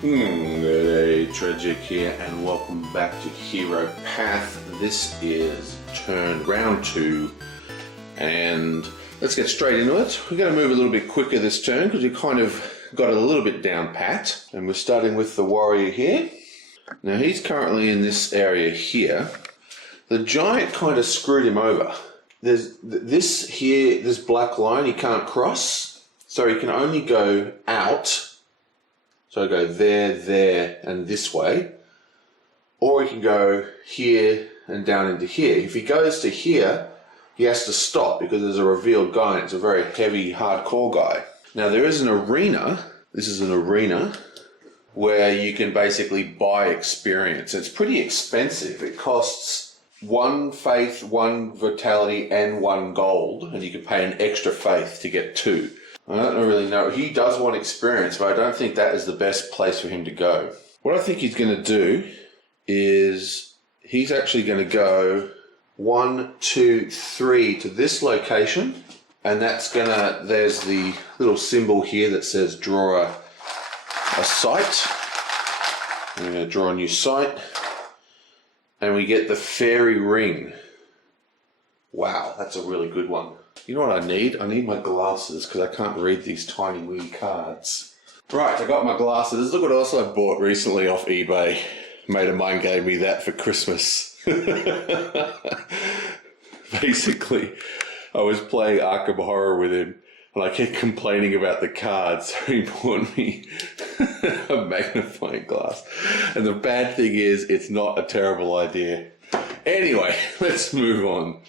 Good day, Tragic here, and welcome back to Heropath. This is round 2, and let's get straight into it. We're going to move a little bit quicker this turn because we kind of got it a little bit down pat, and we're starting with the warrior here. Now he's currently in this area here. The giant kind of screwed him over. There's this black line he can't cross, so he can only go out. So I go there, and this way. Or he can go here and down into here. If he goes to here, he has to stop because there's a revealed guy and it's a very heavy, hardcore guy. Now there is an arena. This is an arena where you can basically buy experience. It's pretty expensive. It costs 1 faith, 1 vitality, and 1 gold. And you can pay an extra faith to get 2. I don't really know. He does want experience, but I don't think that is the best place for him to go. What I think he's going to do is he's actually going to go 1, 2, 3 to this location, and that's going to, there's the little symbol here that says draw a site. I'm going to draw a new site, and we get the fairy ring. Wow, that's a really good one. You know what I need? I need my glasses because I can't read these tiny wee cards. Right, I got my glasses. Look what else I bought recently off eBay. A mate of mine gave me that for Christmas. Basically, I was playing Arkham Horror with him and I kept complaining about the cards, so he bought me a magnifying glass. And the bad thing is, it's not a terrible idea. Anyway, let's move on.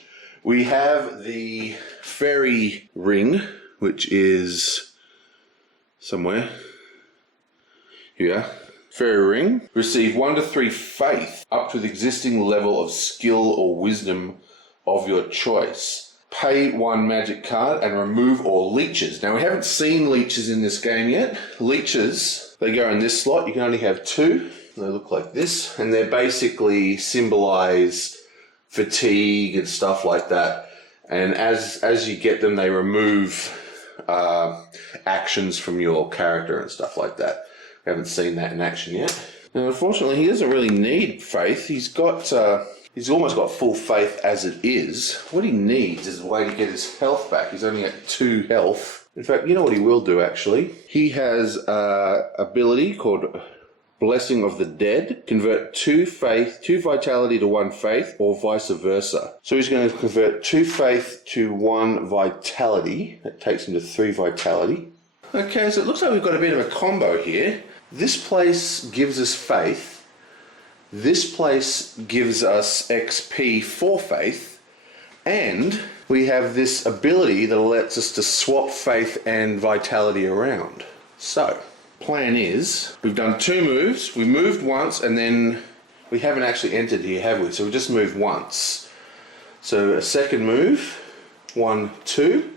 We have the fairy ring, which is somewhere here. Fairy ring. Receive 1 to 3 faith up to the existing level of skill or wisdom of your choice. Pay 1 magic card and remove all leeches. Now we haven't seen leeches in this game yet. Leeches, they go in this slot. You can only have 2. They look like this, and they basically symbolize fatigue and stuff like that, and as you get them, they remove actions from your character and stuff like that. We haven't seen that in action yet. Now, unfortunately, he doesn't really need faith. He's almost got full faith as it is. What he needs is a way to get his health back. He's only at 2 health. In fact, you know what he will do actually? He has an ability called Blessing of the Dead. Convert 2 faith, 2 vitality to 1 faith, or vice versa. So he's going to convert 2 faith to 1 vitality. That takes him to 3 vitality. Okay, so it looks like we've got a bit of a combo here. This place gives us faith. This place gives us XP for faith. And we have this ability that lets us to swap faith and vitality around. So plan is, we've done 2 moves, we moved once, and then we haven't actually entered here, have we? So we just moved once. So a second move, 1, 2,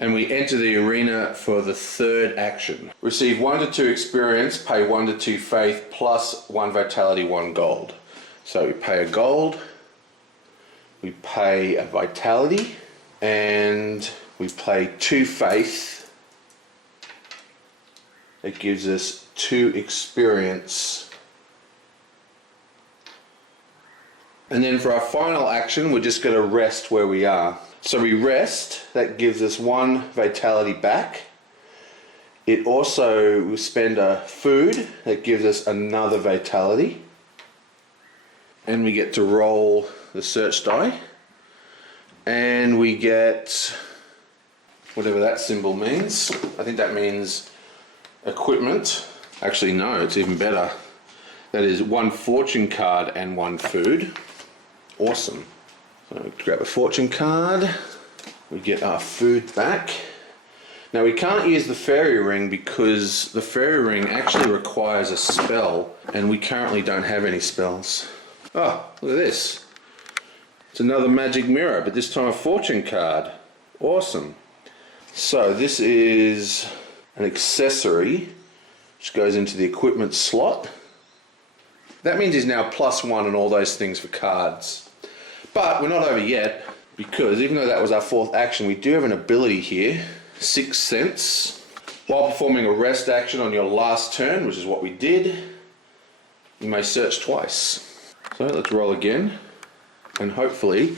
and we enter the arena for the 3rd action. Receive 1 to 2 experience, pay 1 to 2 faith, plus 1 vitality, 1 gold. So we pay a gold, we pay a vitality, and we pay 2 faith. It gives us 2 experience. And then for our final action, we're just going to rest where we are. So we rest, that gives us 1 vitality back. It also, we spend a food, that gives us another vitality. And we get to roll the search die. And we get whatever that symbol means. I think that means equipment. Actually no, it's even better. That is 1 fortune card and 1 food. Awesome. So we grab a fortune card, we get our food back. Now we can't use the fairy ring because the fairy ring actually requires a spell, and we currently don't have any spells. Oh, look at this. It's another magic mirror, but this time a fortune card. Awesome. So this is an accessory which goes into the equipment slot. That means he's now +1 on all those things for cards. But we're not over yet, because even though that was our 4th action, we do have an ability here, 6th Sense. While performing a rest action on your last turn, which is what we did, you may search twice. So let's roll again, and hopefully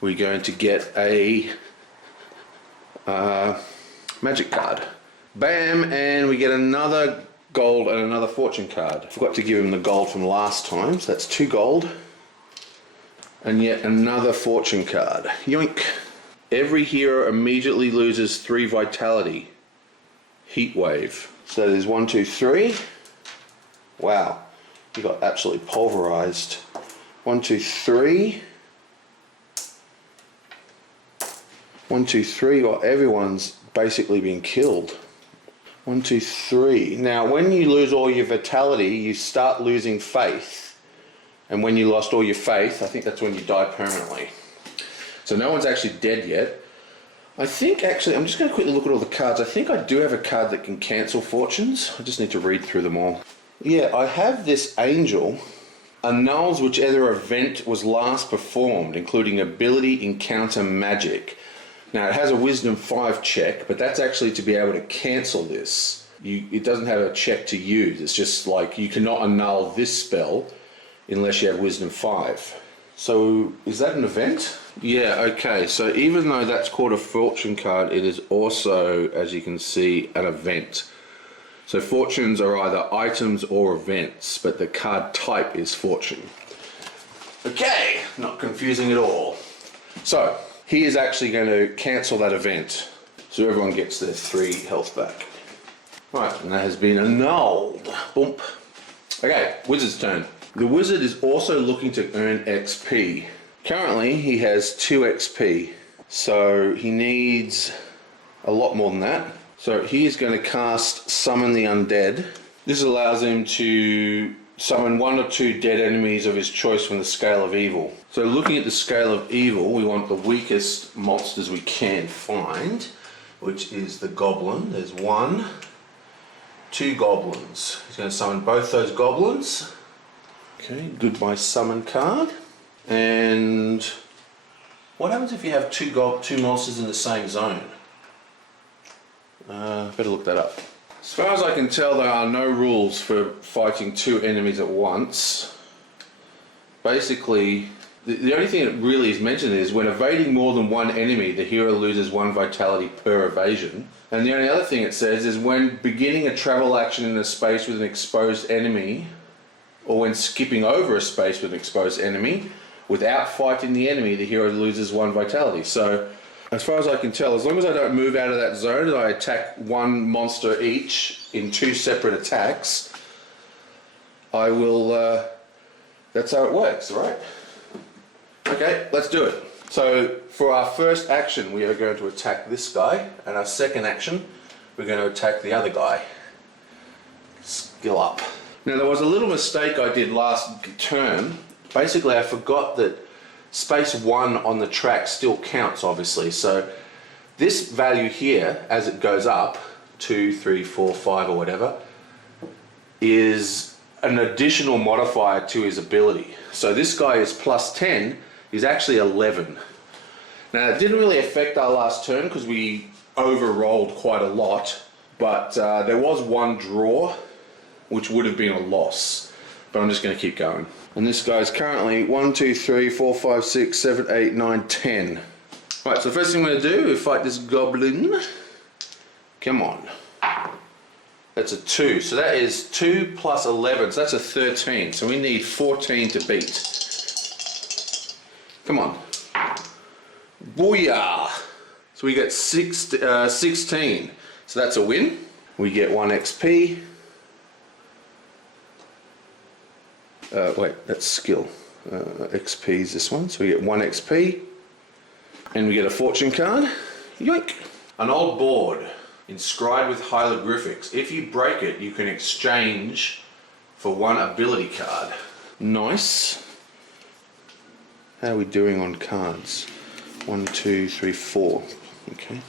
we're going to get a magic card. Bam, and we get another gold and another fortune card. Forgot to give him the gold from last time, so that's 2 gold. And yet another fortune card. Yoink. Every hero immediately loses 3 vitality. Heat wave. So there's 1, 2, 3. Wow. You got absolutely pulverized. 1, 2, 3. 1, 2, 3. Well, everyone's basically been killed. 1, 2, 3. Now, when you lose all your vitality, you start losing faith. And when you lost all your faith, I think that's when you die permanently. So no one's actually dead yet. I think actually, I'm just going to quickly look at all the cards. I think I do have a card that can cancel fortunes. I just need to read through them all. Yeah, I have this angel. Annuls whichever event was last performed, including ability, encounter, magic. Now it has a wisdom 5 check, but that's actually to be able to cancel this. It doesn't have a check to use. It's just like you cannot annul this spell unless you have wisdom 5. So is that an event? Yeah, okay. So even though that's called a fortune card, it is also, as you can see, an event. So fortunes are either items or events, but the card type is fortune. Okay, not confusing at all. So he is actually going to cancel that event, so everyone gets their 3 health back. Right, and that has been annulled. Boom. Okay, wizard's turn. The wizard is also looking to earn XP. Currently, he has 2 XP, so he needs a lot more than that. So he is going to cast Summon the Undead. This allows him to summon 1 or 2 dead enemies of his choice from the scale of evil. So looking at the scale of evil, we want the weakest monsters we can find, which is the goblin. There's 1, 2 goblins. He's going to summon both those goblins. Okay, goodbye summon card. And what happens if you have 2 monsters in the same zone? Better look that up. As far as I can tell, there are no rules for fighting 2 enemies at once. Basically, the only thing that really is mentioned is when evading more than 1 enemy, the hero loses 1 vitality per evasion. And the only other thing it says is when beginning a travel action in a space with an exposed enemy, or when skipping over a space with an exposed enemy, without fighting the enemy, the hero loses 1 vitality. So, as far as I can tell, as long as I don't move out of that zone and I attack 1 monster each in 2 separate attacks, I will, that's how it works, right? Okay, let's do it. So, for our first action, we are going to attack this guy, and our second action, we're going to attack the other guy. Skill up. Now, there was a little mistake I did last turn. Basically, I forgot that space 1 on the track still counts, obviously. So this value here, as it goes up, 2, 3, 4, 5 or whatever, is an additional modifier to his ability. So this guy is plus 10, he's actually 11. Now it didn't really affect our last turn because we over-rolled quite a lot, but there was 1 draw, which would have been a loss. But I'm just going to keep going. And this guy's currently 1, 2, 3, 4, 5, 6, 7, 8, 9, 10. Right, so the first thing I'm going to do is fight this goblin. Come on. That's a 2. So that is 2 plus 11. So that's a 13. So we need 14 to beat. Come on. Booyah! So we get 16. So that's a win. We get 1 XP. Wait, that's skill. XP is this one, so we get 1 XP. And we get a fortune card. Yoink! An old board, inscribed with hieroglyphics. If you break it, you can exchange for 1 ability card. Nice. How are we doing on cards? 1, 2, 3, 4. Okay.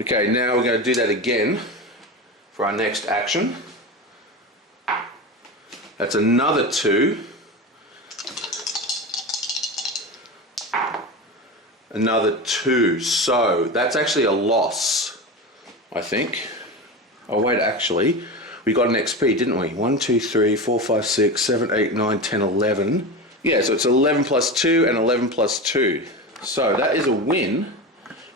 Okay, now we're going to do that again for our next action. That's another 2. Another 2. So that's actually a loss. I think. Oh wait, actually, we got an XP, didn't we? 1, 2, 3, 4, 5, 6, 7, 8, 9, 10, 11. Yeah, so it's 11 plus 2 and 11 plus 2. So that is a win,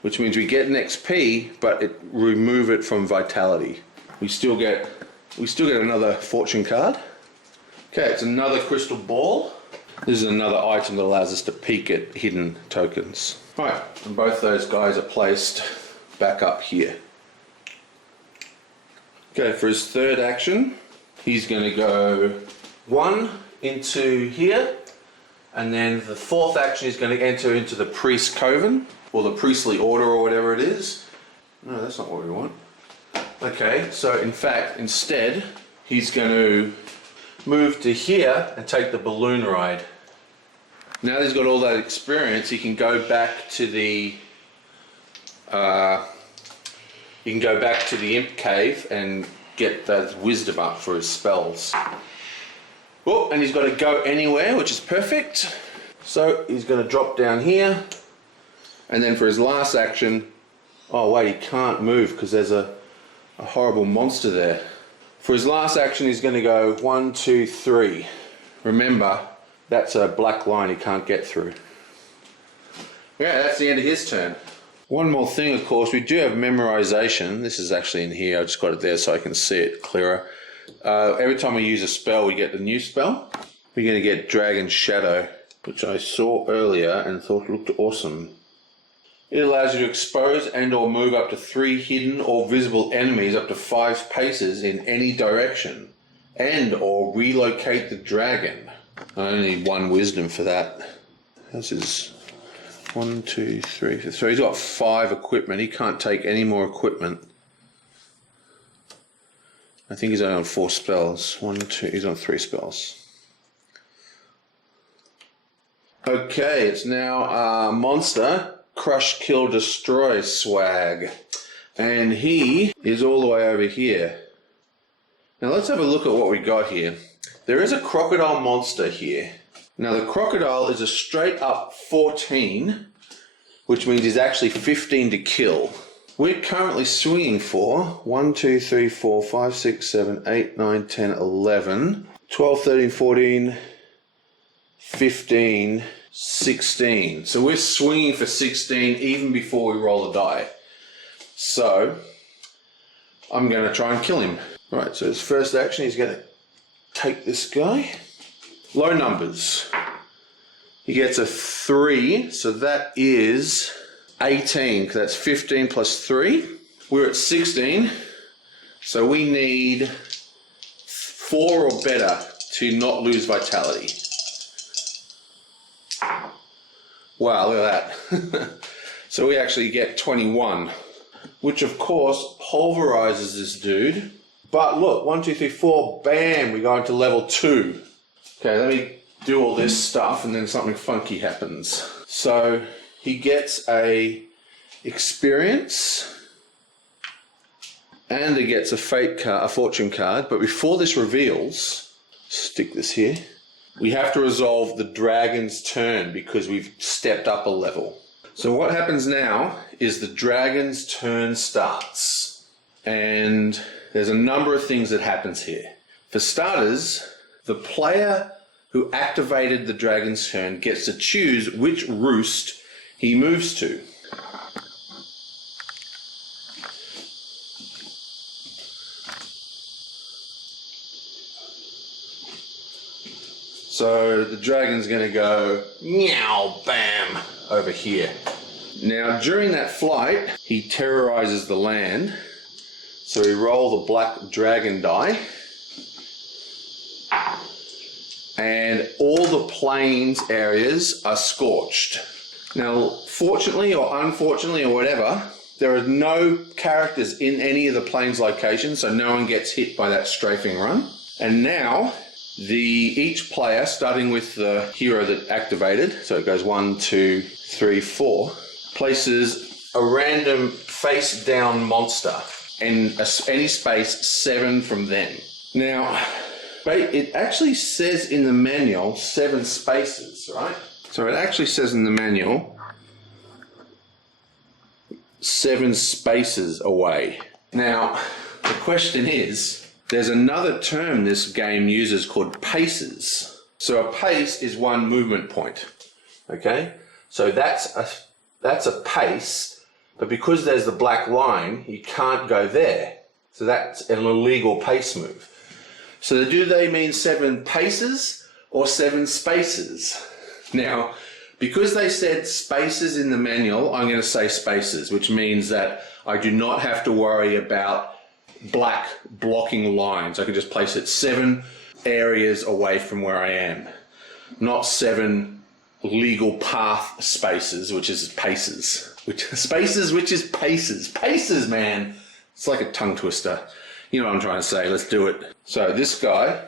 which means we get an XP, but remove it from vitality. We still get another fortune card. Okay, it's another crystal ball. This is another item that allows us to peek at hidden tokens. Alright, and both those guys are placed back up here. Okay, for his third action, he's going to go 1 into here, and then the fourth action is going to enter into the priest coven, or the priestly order, or whatever it is. No, that's not what we want. Okay, so in fact, instead, he's going to move to here and take the balloon ride. Now that he's got all that experience, he can go back to the imp cave and get that wisdom up for his spells. Oh, and he's got to go anywhere, which is perfect. So he's going to drop down here, and then for his last action, oh wait, he can't move because there's a horrible monster there. For his last action, he's going to go 1, 2, 3. Remember, that's a black line he can't get through. Yeah, that's the end of his turn. One more thing, of course, we do have memorization. This is actually in here. I just got it there so I can see it clearer. Every time we use a spell, we get the new spell. We're going to get Dragon Shadow, which I saw earlier and thought looked awesome. It allows you to expose and or move up to 3 hidden or visible enemies up to 5 paces in any direction, and or relocate the dragon. I only need 1 wisdom for that. This is 1, 2, 3. So he's got 5 equipment. He can't take any more equipment. I think he's only on 4 spells. 1, 2. He's on 3 spells. Okay, it's now monster crush, kill, destroy swag, and he is all the way over here. Now let's have a look at what we got here. There is a crocodile monster here. Now the crocodile is a straight up 14, which means he's actually 15 to kill. We're currently swinging for 1, 2, 3, 4, 5, 6, 7, 8, 9, 10, 11, 12, 13, 14, 15, 16. So we're swinging for 16 even before we roll a die. So I'm going to try and kill him. Right, so his first action, he's going to take this guy. Low numbers. He gets a 3, so that is 18, because that's 15 plus 3. We're at 16, so we need 4 or better to not lose vitality. Wow, look at that. So we actually get 21, which of course pulverizes this dude. But look, 1, 2, 3, 4, bam, we go into level 2. Okay, let me do all this stuff and then something funky happens. So he gets a experience and he gets a fate card, a fortune card. But before this reveals, stick this here, we have to resolve the dragon's turn because we've stepped up a level. So what happens now is the dragon's turn starts, and there's a number of things that happens here. For starters, the player who activated the dragon's turn gets to choose which roost he moves to. So the dragon's going to go meow, bam, over here. Now during that flight, he terrorizes the land. So we roll the black dragon die. And all the plains areas are scorched. Now, fortunately or unfortunately or whatever, there are no characters in any of the plains locations, so no one gets hit by that strafing run. And now, each player, starting with the hero that activated, so it goes 1, 2, 3, 4, places a random face-down monster in any space 7 from them. Now, it actually says in the manual 7 spaces, right? So it actually says in the manual 7 spaces away. Now, the question is, there's another term this game uses called paces. So a pace is one movement point, okay? So that's a pace, but because there's the black line, you can't go there. So that's an illegal pace move. So do they mean 7 paces or 7 spaces? Now, because they said spaces in the manual, I'm going to say spaces, which means that I do not have to worry about black blocking lines. I can just place it 7 areas away from where I am, not 7 legal path spaces, which is paces, which is paces. Paces, man. It's like a tongue twister. You know what I'm trying to say. Let's do it. So this guy,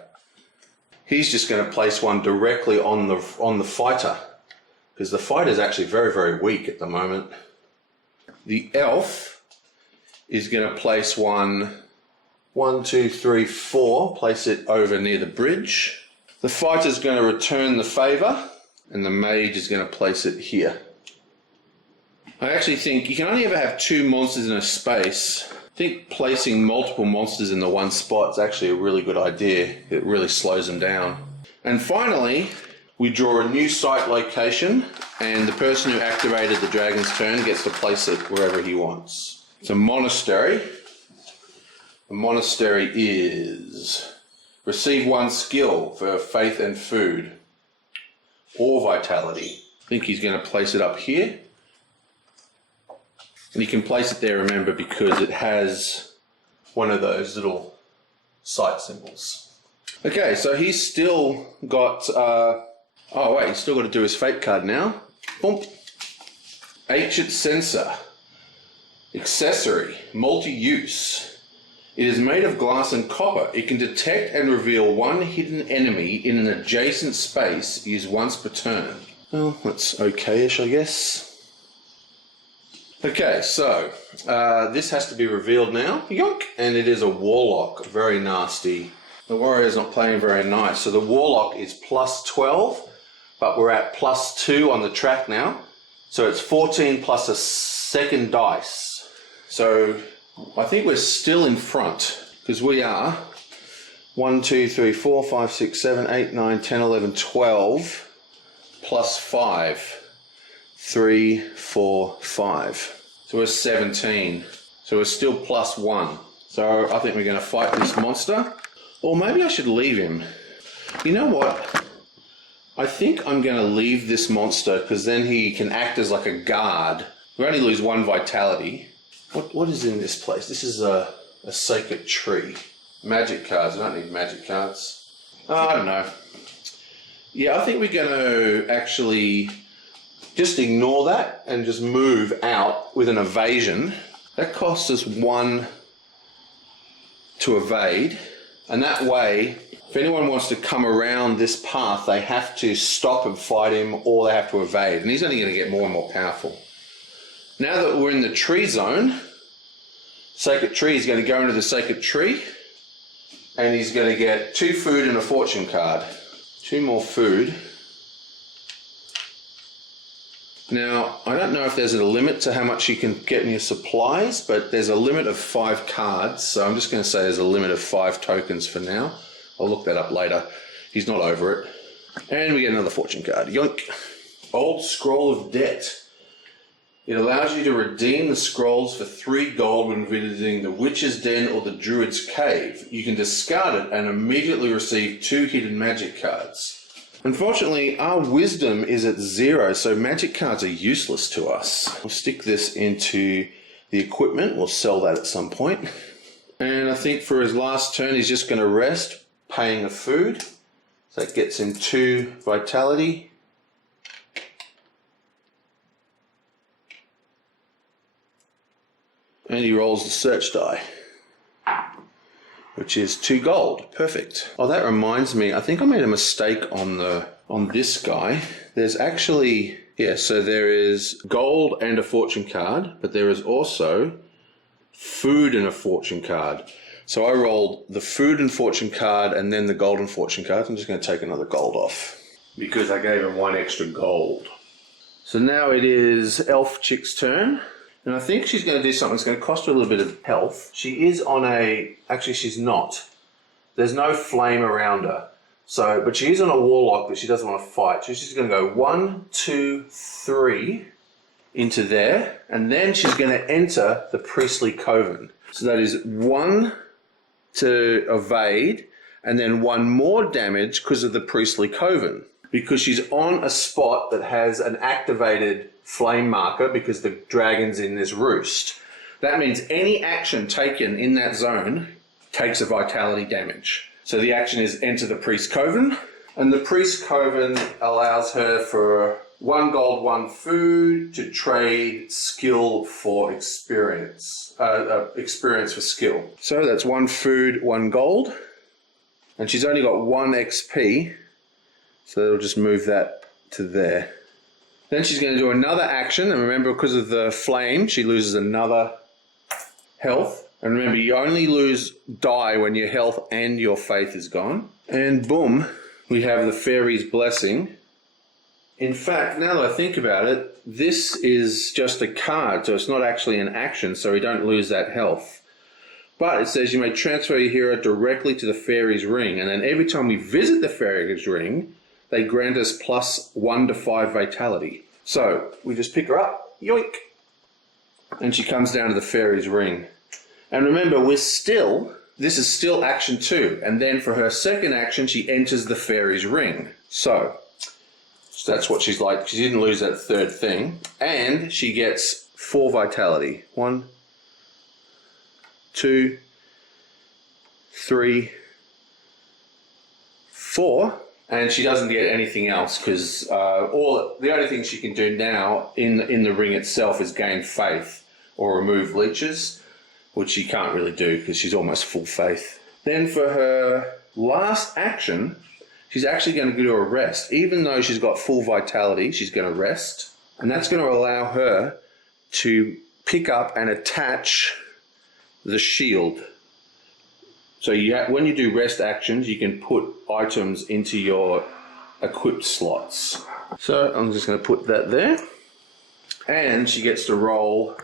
he's just going to place one directly on the fighter, because the fighter is actually very, very weak at the moment. The elf is going to place one, 1, 2, 3, 4, place it over near the bridge. The fighter is going to return the favor, and the mage is going to place it here. I actually think you can only ever have 2 monsters in a space. I think placing multiple monsters in the one spot is actually a really good idea. It really slows them down. And finally, we draw a new site location, and the person who activated the dragon's turn gets to place it wherever he wants. It's a monastery. The monastery is receive 1 skill for faith and food or vitality. I think he's going to place it up here. And you can place it there, remember, because it has one of those little sight symbols. Okay, so he's still got... oh wait, he's still got to do his fate card now. Boom. Ancient sensor. Accessory. Multi-use. It is made of glass and copper. It can detect and reveal 1 hidden enemy in an adjacent space used once per turn. Well, that's okay-ish, I guess. Okay, so this has to be revealed now. Yonk! And it is a warlock. Very nasty. The warrior's not playing very nice. So the warlock is plus 12, but we're at plus 2 on the track now. So it's 14 plus a second dice. So I think we're still in front, because we are 1, 2, 3, 4, 5, 6, 7, 8, 9, 10, 11, 12, plus 5. 3, 4, 5. So we're 17. So we're still plus 1. So I think we're going to fight this monster. Or maybe I should leave him. You know what? I think I'm going to leave this monster, because then he can act as like a guard. We only lose 1 vitality. What is in this place? This is a sacred tree. Magic cards. I don't need magic cards. I don't know. Yeah, I think we're going to actually just ignore that and just move out with an evasion. That costs us 1 to evade. And that way, if anyone wants to come around this path, they have to stop and fight him, or they have to evade. And he's only going to get more and more powerful. Now that we're in the tree zone, sacred tree is going to go into the sacred tree, and he's going to get 2 food and a fortune card. 2 more food. Now, I don't know if there's a limit to how much you can get in your supplies, but there's a limit of 5 cards, so I'm just going to say there's a limit of 5 tokens for now. I'll look that up later. He's not over it. And we get another fortune card. Yoink. Old Scroll of Debt. It allows you to redeem the scrolls for 3 gold when visiting the Witch's Den or the Druid's Cave. You can discard it and immediately receive 2 hidden magic cards. Unfortunately, our wisdom is at 0, so magic cards are useless to us. We'll stick this into the equipment. We'll sell that at some point. And I think for his last turn, he's just going to rest, paying the food. So that gets him 2 vitality. And he rolls the search die, which is 2 gold. Perfect. Oh, that reminds me, I think I made a mistake on this guy. There's actually, yeah, so there is gold and a fortune card, but there is also food and a fortune card. So I rolled the food and fortune card and then the gold and fortune card. I'm just going to take another gold off because I gave him 1 extra gold. So now it is Elf Chick's turn. And I think she's going to do something that's going to cost her a little bit of health. She is on a... Actually, she's not. There's no flame around her. So, but she is on a warlock, but she doesn't want to fight. So she's going to go 1, 2, 3 into there. And then she's going to enter the priestly coven. So that is 1 to evade, and then 1 more damage because of the priestly coven. Because she's on a spot that has an activated flame marker because the dragon's in this roost. That means any action taken in that zone takes a vitality damage. So the action is enter the priest coven, and the priest coven allows her for 1 gold, 1 food to trade skill for experience. Experience for skill. So that's 1 food, 1 gold, and she's only got 1 XP, so it'll just move that to there. Then she's going to do another action, and remember, because of the flame, she loses another health. And remember, you only die when your health and your faith is gone. And boom, we have the Fairies Blessing. In fact, now that I think about it, this is just a card, so it's not actually an action, so we don't lose that health. But it says you may transfer your hero directly to the Fairies Ring, and then every time we visit the Fairies Ring, they grant us +1 to 5 vitality. So we just pick her up, yoink, and she comes down to the Fairies Ring. And remember, this is still action 2, and then for her second action, she enters the Fairies Ring. So that's what she's like. She didn't lose that third thing, and she gets 4 vitality. 1, 2, 3, 4. And she doesn't get anything else because the only thing she can do now in the ring itself is gain faith or remove leeches, which she can't really do because she's almost full faith. Then for her last action, she's actually going to do a rest. Even though she's got full vitality, she's going to rest, and that's going to allow her to pick up and attach the shield. So when you do rest actions, you can put items into your equipped slots. So I'm just going to put that there. And she gets to roll,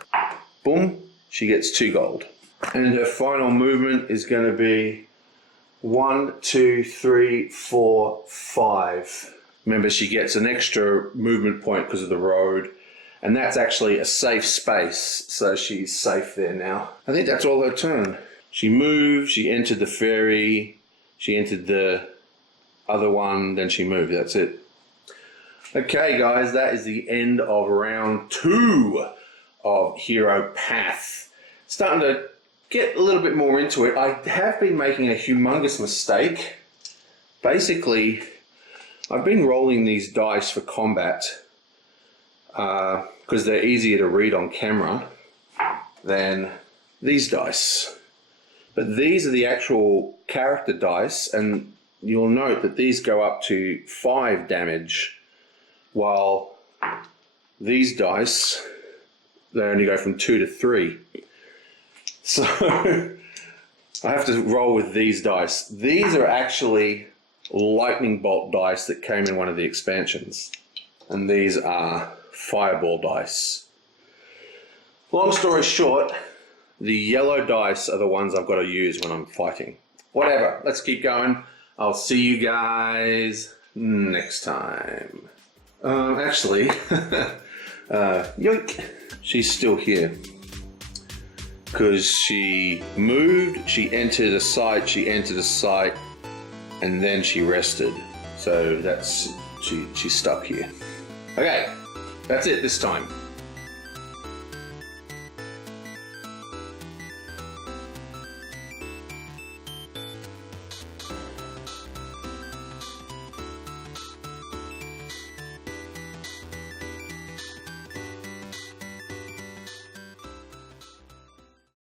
boom, she gets 2 gold. And her final movement is going to be 1, 2, 3, 4, 5. Remember, she gets an extra movement point because of the road. And that's actually a safe space, so she's safe there now. I think that's all her turn. She moved, she entered the fairy, she entered the other one, then she moved. That's it. Okay, guys, that is the end of round 2 of Heropath. Starting to get a little bit more into it. I have been making a humongous mistake. Basically, I've been rolling these dice for combat because they're easier to read on camera than these dice. But these are the actual character dice, and you'll note that these go up to 5 damage, while these dice, they only go from 2 to 3. So I have to roll with these dice. These are actually lightning bolt dice that came in one of the expansions, and these are fireball dice. Long story short, the yellow dice are the ones I've got to use when I'm fighting. Whatever, let's keep going. I'll see you guys next time. Actually, yoink, she's still here. Because she moved, she entered a site, and then she rested. So that's, she's stuck here. Okay, that's it this time.